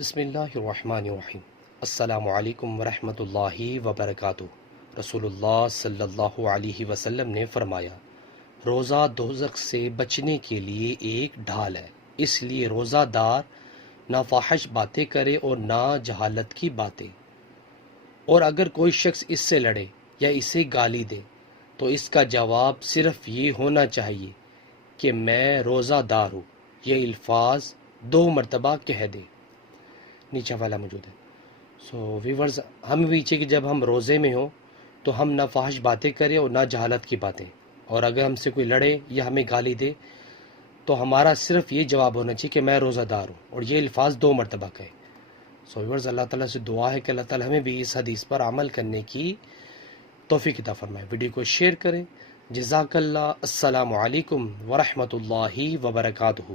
بسم اللہ الرحمن الرحیم۔ السلام علیکم ورحمۃ اللہ وبرکاتہ۔ رسول اللہ صلی اللہ علیہ وسلم نے فرمایا، روزہ دوزخ سے بچنے کے لیے ایک ڈھال ہے، اس لیے روزہ دار نہ فاحش باتیں کرے اور نہ جہالت کی باتیں، اور اگر کوئی شخص اس سے لڑے یا اسے گالی دے تو اس کا جواب صرف یہ ہونا چاہیے کہ میں روزہ دار ہوں۔ یہ الفاظ 2 مرتبہ کہہ دے۔ نیچے والا موجود ہے۔ ویورز، ہم بھی چاہیے کہ جب ہم روزے میں ہوں تو ہم نہ فاحش باتیں کریں اور نہ جہالت کی باتیں، اور اگر ہم سے کوئی لڑے یا ہمیں گالی دے تو ہمارا صرف یہ جواب ہونا چاہیے کہ میں روزہ دار ہوں، اور یہ الفاظ 2 مرتبہ کہیں۔ ویورز، اللہ تعالیٰ سے دعا ہے کہ اللہ تعالیٰ ہمیں بھی اس حدیث پر عمل کرنے کی توفیق عطا فرمائے۔ ویڈیو کو شیئر کریں۔ جزاک اللہ۔ السلام علیکم ورحمۃ اللہ وبرکاتہ۔